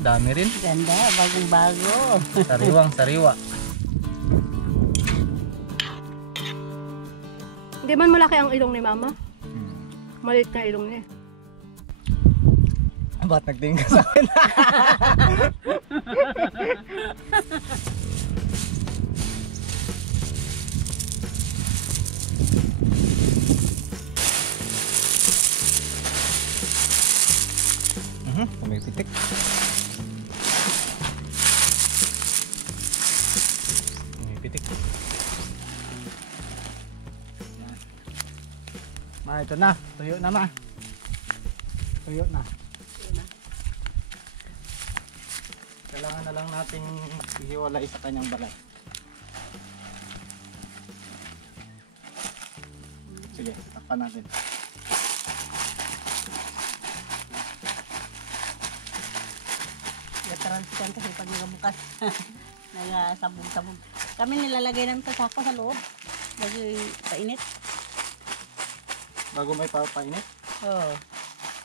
dami rin. Ganda, bagong bago. Sariwang sariwa. Hindi man malaki ang ilong ni mama. Maliit na ilong niya. Ba't nagtingin ka sa akin? Pumipitik. Pumipitik. Ma, ito na. Tuyo na, ma. Tuyo na. Kailangan na lang nating ihiwalay sa kanyang balat. Sige, takpan natin. Transikan kasi pag nagabukas. Nagasabog-sabog. Kami nilalagay namin sa sako sa loob. Bago painit. Bago may papainit? Oo.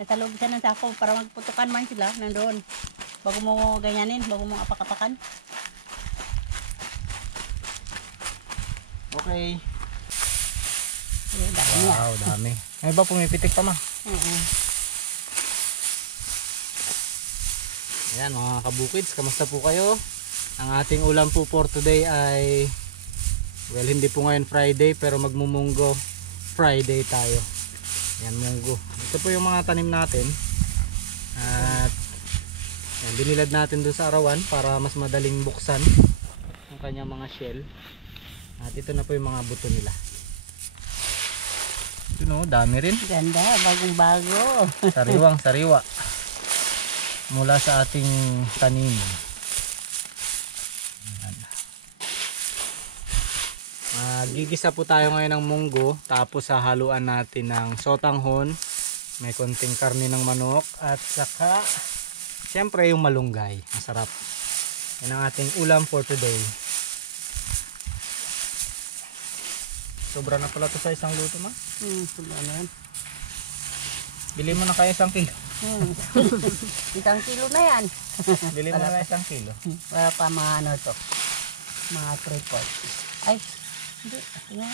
Nasa loob siya ng sako para magputukan man sila nandoon. Bago mo ganyanin, bago mo apak-apakan. Okay. Dami na. Wow, dami. May ba pumipitik pa, ma? Ayan mga kabukids, kamusta po kayo? Ang ating ulam po for today ay, well, hindi po ngayon Friday pero magmumunggo Friday tayo. Ayan, munggo. Ito po yung mga tanim natin. At ayan, binilad natin doon sa arawan para mas madaling buksan ang kanyang mga shell. At ito na po yung mga buto nila. Ito no, dami rin. Ganda, bagong bago. Sariwang sariwa mula sa ating tanim. Gigisa po tayo ngayon ng munggo, tapos hahaluan natin ng sotanghon, may konting karne ng manok, at saka siyempre yung malunggay. Masarap. Yan ang ating ulam for today. Sobra na pala to sa isang luto, ma? Sobra na yan. Bili mo na kayo 1 kilo. 1 kilo na yan. Bili mo na 1 kilo. Wala pa mga ano to. Mga 3/4. Ay, hindi. Tingnan.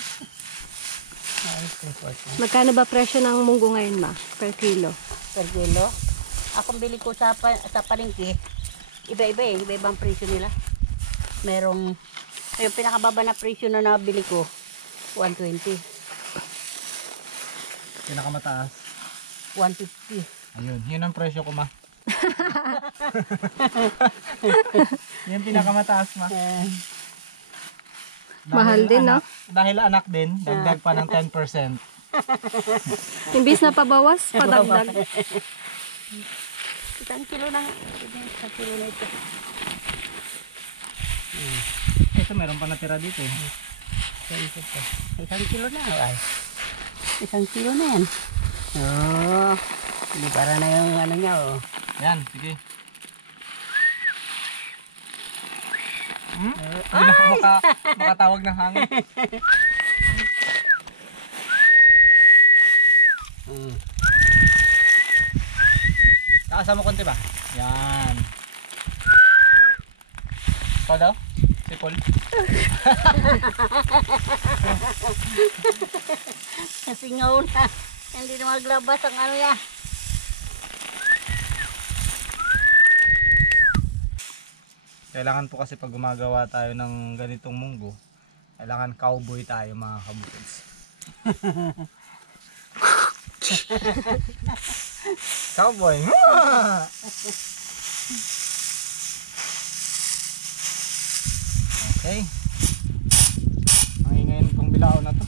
Ay, 3/4 na. Magkano ba presyo ng munggo ngayon, ma? Per kilo? Per kilo. Akong bili ko sa palengke. Iba-iba eh. Iba-ibang presyo nila. Merong, yung pinakababa na presyo na nabili ko, 120. Pinakamataas. 150. Ayun, yun ang presyo ko, ma. Yung pinakamataas, ma. Mahal din, no? Dahil anak din, dagdag pa ng 10%. Imbis na pabawas, padagdag. 1 kilo na. 1 kilo na ito. Ito, meron pa natira dito. 1 kilo na. Ay. 1 kilo na yan. Oh, hindi para na yung ano niya, oh. Yan, sige. Makatawag ng hangin. Taasa mo konti ba? Yan. Ikaw daw? Si Paul? Singaw na. Hindi na maglabas ang ano yan. Kailangan po kasi pag gumagawa tayo ng ganitong munggo, kailangan cowboy tayo mga kabukids. Cowboy! Okay. Ang ingay nitong bilao na to.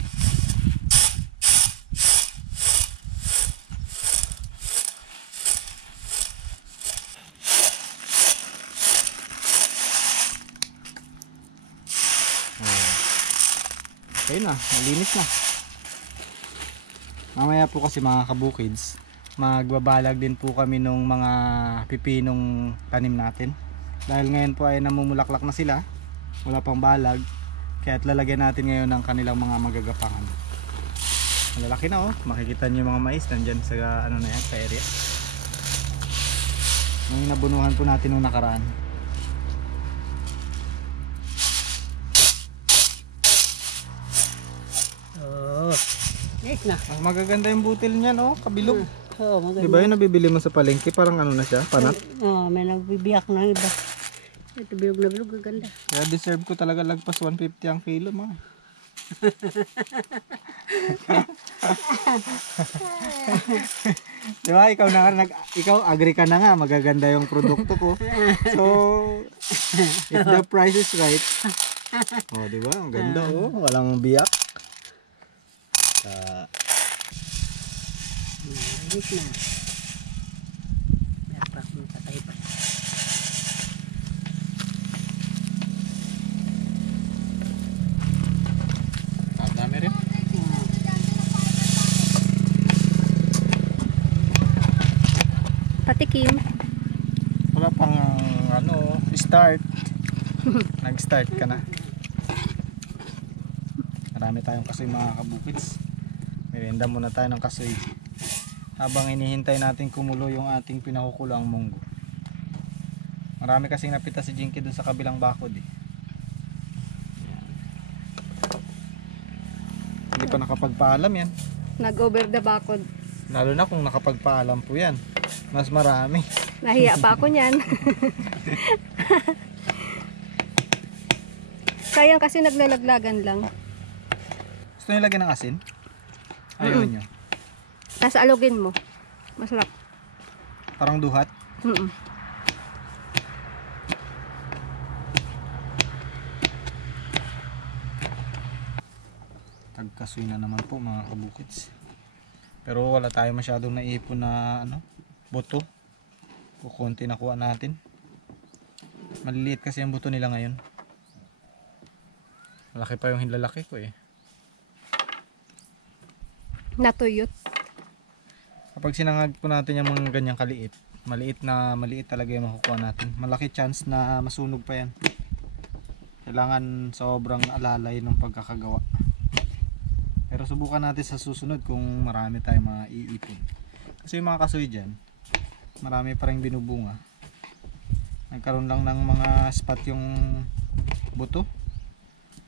Okay na, malinis na. Mamaya po kasi mga kabukids, magbabalag din po kami nung mga pipinong tanim natin. Dahil ngayon po ay namumulaklak na sila, wala pang balag, kaya lalagyan natin ngayon ng kanilang mga magagapangan. Malalaki na, oh, makikita niyo yung mga mais nandyan sa ano na yan, sa area. Yung nabunuhan po natin nung nakaraan. Oh. Nice na. Mas magaganda yung butil niya, no? Kabilog. Oh, maganda. Di ba yung nabibili mo sa palengke? Parang ano na siya? Panat? Oh, may nagbibiyak na iba. Ito bilog na bilog, gaganda. Kaya deserve ko talaga lagpas 150 ang kilo, ma. Di ba? Ikaw na ikaw agree ka na nga, magaganda yung produkto ko. So, if the price is right. Oh, di ba? Ang ganda, oh. Walang biyak. Nice na. Meron pa akong patay pa. Dami rin. Patikim. Wala pang ano, start. Nag-start ka na. Marami tayong kasoy mga kabukids. Merienda muna tayo ng kasoy. Habang inihintay natin kumulo yung ating pinakukulang munggo. Marami kasing napita si Jinky dun sa kabilang bakod eh. Hindi pa nakapagpaalam yan. Nag-over the bakod. Lalo na kung nakapagpaalam po yan. Mas marami. Nahiya pa ako niyan. Sayang kasi naglalaglagan lang. Gusto nyo lagyan ng asin? Ayaw nyo. Nasa alugin mo. Masarap. Parang duhat. Tagkasoy na naman po mga kabukids. Pero wala tayo masyadong naipon na ano, buto. Kukunti na kuha natin. Maliliit kasi ang buto nila ngayon. Malaki pa yung hinlalaki ko eh. Natuyot. Kapag sinangag po natin yung mga ganyang kaliit, maliit talaga yung makukuha natin. Malaki chance na masunog pa yan. Kailangan sobrang alalay ng pagkakagawa. Pero subukan natin sa susunod kung marami tayong mga iipon. Kasi yung mga kasoy dyan, marami pa rin binubunga. Nagkaroon lang ng mga spot yung buto.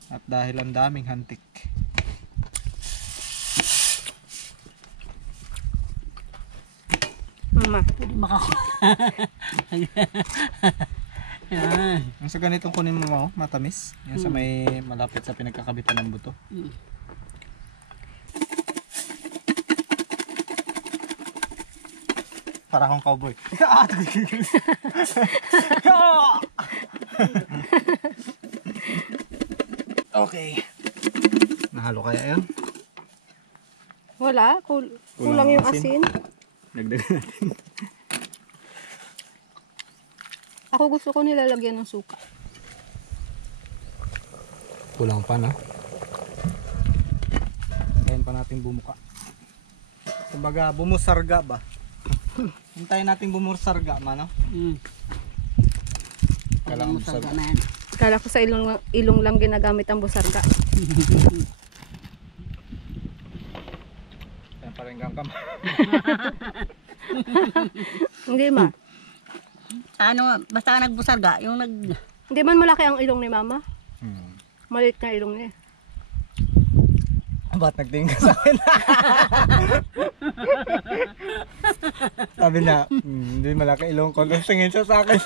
At dahil ang daming hantik. Mama. Pwede makakuha. Yan. Yung sa ganitong kunin mo, matamis. Yung sa may malapit sa pinagkakabitan ng buto. Para akong cowboy. Okay. Nahalo kaya yun? Wala. Kulang yung asin. Dagdagan natin. Ako gusto ko nilalagyan ng suka. Kulang pa na. Hintayin pa natin bumuka. Kumbaga bumusarga ba? Hintayin natin bumusarga man, no? Kailangan Masarga busarga. na yan. Kala ko sa ilong lang ginagamit ang busarga. Yan pa rin gangkam. Hindi ma. Ano, basta nagbusarga, yung Hindi man malaki ang ilong ni mama. Maliit na ilong niya. Ba't nagtingin ka sa akin? Sabi na, hindi malaki ilong ko. Tapos tingin siya sa akin.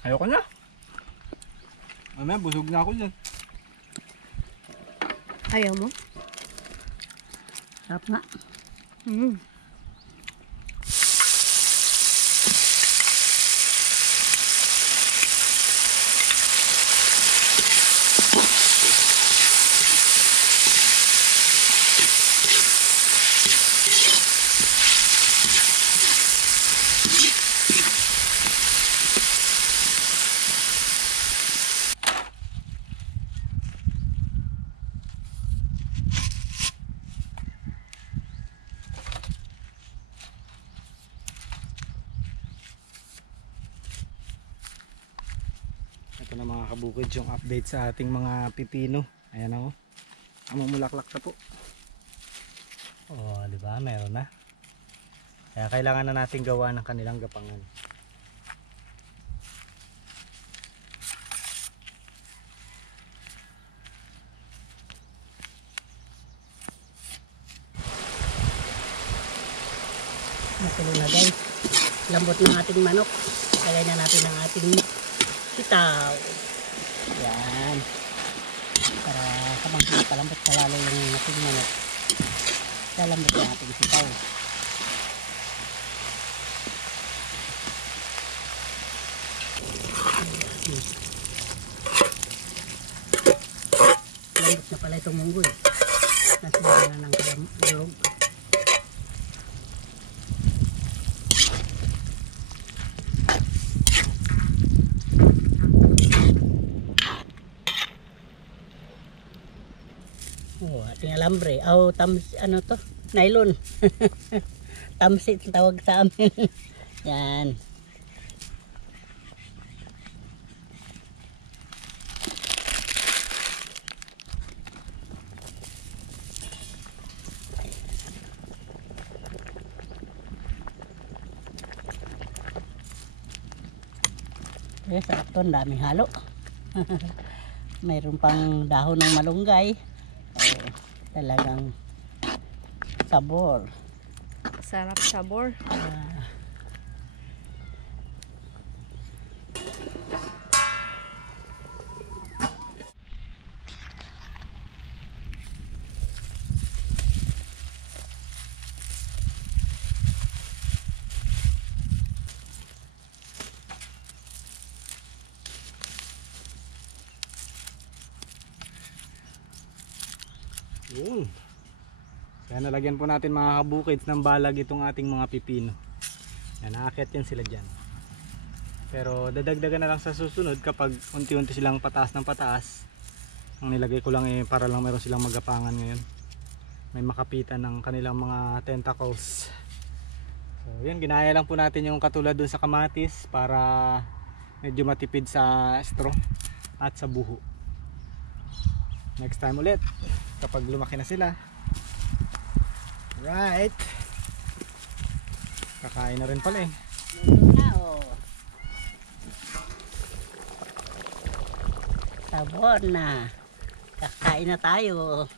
Ayoko na. Mamaya, busog na ako dyan. Ayaw mo? sarap nga. Ito na mga kabukid yung update sa ating mga pipino. Ayan ako. Namumulaklak na po. Oh, di ba? Meron na. Kaya kailangan na natin gawa ng kanilang gapangan. Natulo na guys. Lambot ng ating manok. Lagay na natin ang ating sitaw. Yan. Para habang pinapalambot pa lalo yung ating manok. Lalambot yung ating sitaw. Lambot na pala itong munggoy. Nasa na ng kalamurog. Oh, ating alambre. Ano to? Nylon. Tamsit tawag sa amin. Yan. Yes, sarap to. Ang daming halo. Mayroon pang dahon ng malunggay. Oh, talagang sabor. Sarap sabor. Yun. Kaya nalagyan po natin mga kabukids ng balag itong ating mga pipino. Yan, naakyat yan sila dyan. Pero dadagdagan na lang sa susunod kapag unti-unti silang pataas ng pataas. Ang nilagay ko lang para lang meron silang magapangan ngayon. May makapitan ng kanilang mga tentacles. So yun, ginaya lang po natin yung katulad dun sa kamatis para medyo matipid sa straw at sa buho. Next time ulit kapag lumaki na sila. Right. Kakain na rin pala eh. Na, oh. Sabor na. Kakain na tayo.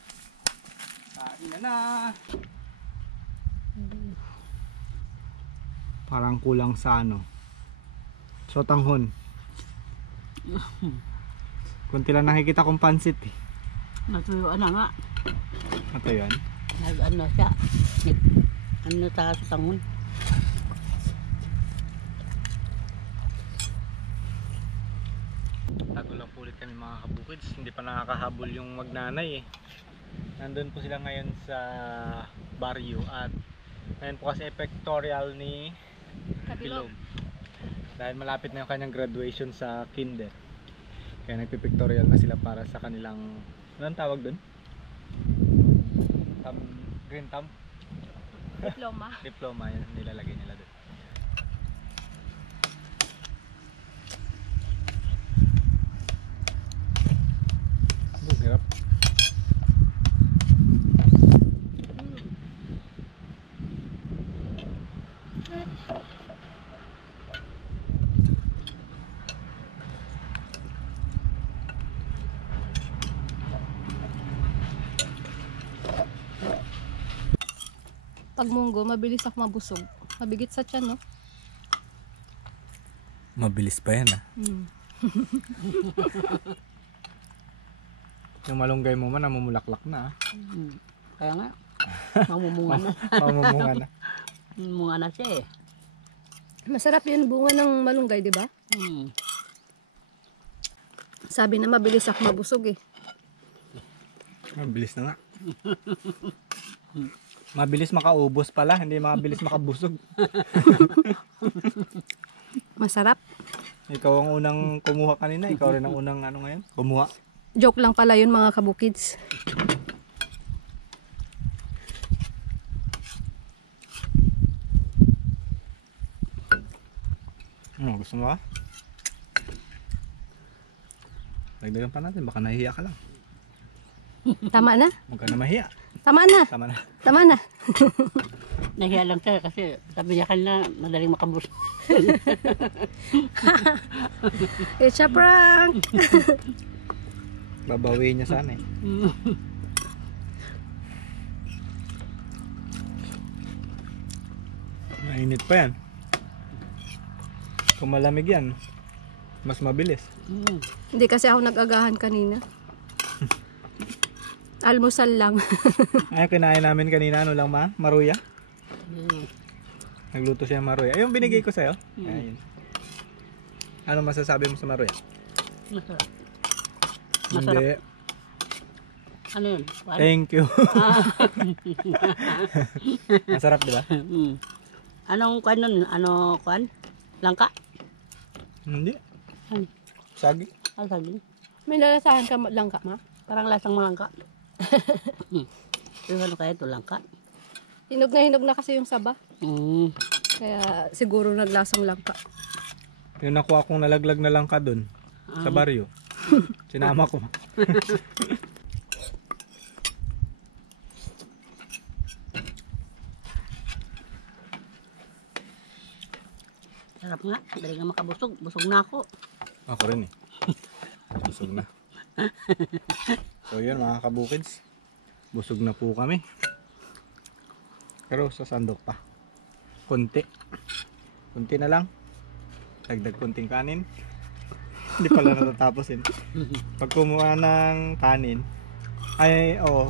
Kain na. Parang kulang sa ano. Sotanghon. Kunti lang nakikita kong pansit eh. Natuyuan na nga. Ito yan. Nag-ano siya. Ano sa tangon. Tago lang po ulit kami mga kabukids. Hindi pa nakakahabol yung magnanay eh. Nandun po sila ngayon sa barrio at ngayon po kasi pectorial ni Kabilog. Dahil malapit na yung kanyang graduation sa kinder. Kaya nagpipictorial na sila para sa kanilang, anong tawag dun? Green thumb? Diploma. Diploma, yan nilalagay nila dun. Ang hirap. Pag munggo, mabilis ako mabusog. Mabigit sa tiyan, no? Mabilis pa yan ah. Yung malunggay mo man, namumulaklak na ah. Kaya nga. Mamumunga na. Mamumunga na. Mamumunga na siya eh. Masarap yung bunga ng malunggay, di ba? Sabi na mabilis ako mabusog eh. Mabilis na nga. Mabilis makaubos pala, hindi mabilis makabusog. Masarap. Ikaw ang unang kumuha kanina, ikaw rin ang unang ano ngayon, kumuha. Joke lang pala yun mga kabukids. Gusto mo ba? Dagdagan pa natin, baka nahihiya ka lang. Tama na? Huwag ka na mahiya. Tama na. Tama na. Tama na. Nahiya lang siya kasi sabi niya kanina madaling makabus. It's a prank. Babawiin niya sana eh. Mainit pa yan. Kung malamig yan, mas mabilis. Hindi kasi ako nag-agahan kanina. Almusal lang. Ay, kinain namin kanina, ano lang ma? Maruya. Nagluto siya ng maruya. Ay, yung binigay ko sa'yo. Ayun. Ano masasabi mo sa maruya? Masarap. Masarap. Hindi. Ano yun? Kuan? Thank you. Masarap, di ba? Anong kuan nun? Ano kuan? Langka? Hindi. Ano? Sagi. Ang saging. May lalasahan ka lang ka, ma? Parang lasang malangka. Pero ano kaya ito? Langka? Hinog na kasi yung saba. Kaya siguro naglasang langka. Yung nakuha kong nalaglag na lang ka dun. Sa baryo. Sinama ko. Sarap nga. Dali nga makabusog. Busog na ako. Ako rin eh. Busog na. So yun mga kabukids. Busog na po kami. Pero sa sandok pa. Kunti. Kunti na lang. Dagdag kunting kanin. Hindi pala natatapos yun. Pag kumuha ng kanin, ay oo,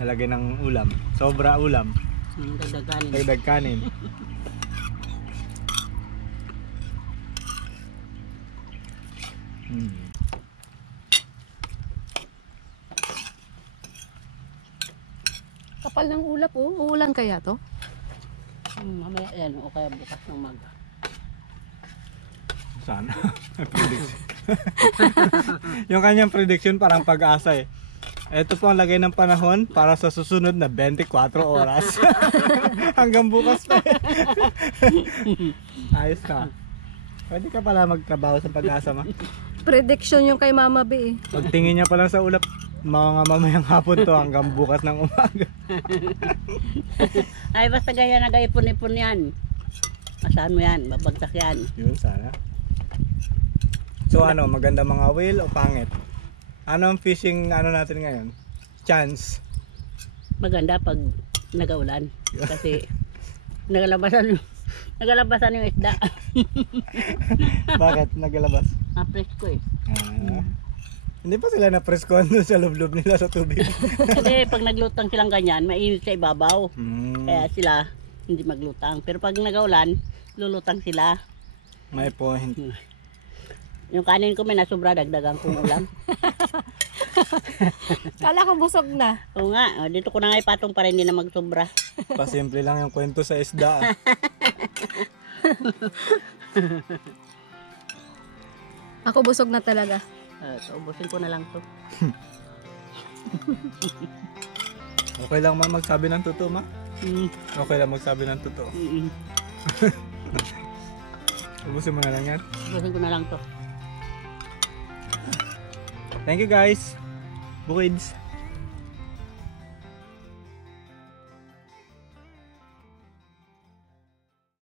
nalagay ng ulam. Sobra ulam. Dagdaganin. Dagdag kanin. Kapal ng ulap, oh. Uulan kaya to? Mamaya yan. O kaya bukas ng maga. Sana. Prediction. Yung kanyang prediction parang pag-asa eh. Ito po ang lagay ng panahon para sa susunod na 24 oras. Hanggang bukas pa. Ayos na. Pwede ka pala magtrabaho sa pag-asa ma. Prediction yung kay Mama B, eh. Pagtingin niya pa lang sa ulap, mga mamayang hapon to hanggang bukas ng umaga. Ay basta gaya nag-ipon-ipon yan. Masahan mo yan. Babagsak yan. Yun sana. So ano, maganda mga whale o pangit? Ano ang fishing ano natin ngayon? Chance. Maganda pag nagaulan. Kasi nagalabasan yung isda. Bakit nagalabas? Napresko eh. Hindi pa sila na-preskohan doon sa lublob nila sa tubig. Kasi pag naglutang silang ganyan, mainit sa ibabaw. Kaya Hmm, sila hindi maglutang. Pero pag nagaulan, lulutang sila. may point. Yung kanin ko may nasobra, dagdagan kong ulam. Kala ko busog na. Oo nga, dito ko na nga ipatong para hindi na magsobra. Pasimple lang yung kwento sa isda. Ako busog na talaga. Ubusin ko na lang to. Okay lang ma magsabi ng totoo ma? Okay lang magsabi ng totoo. Ubusin mo na lang yan. Ubusin ko na lang to. Thank you guys. Bukids.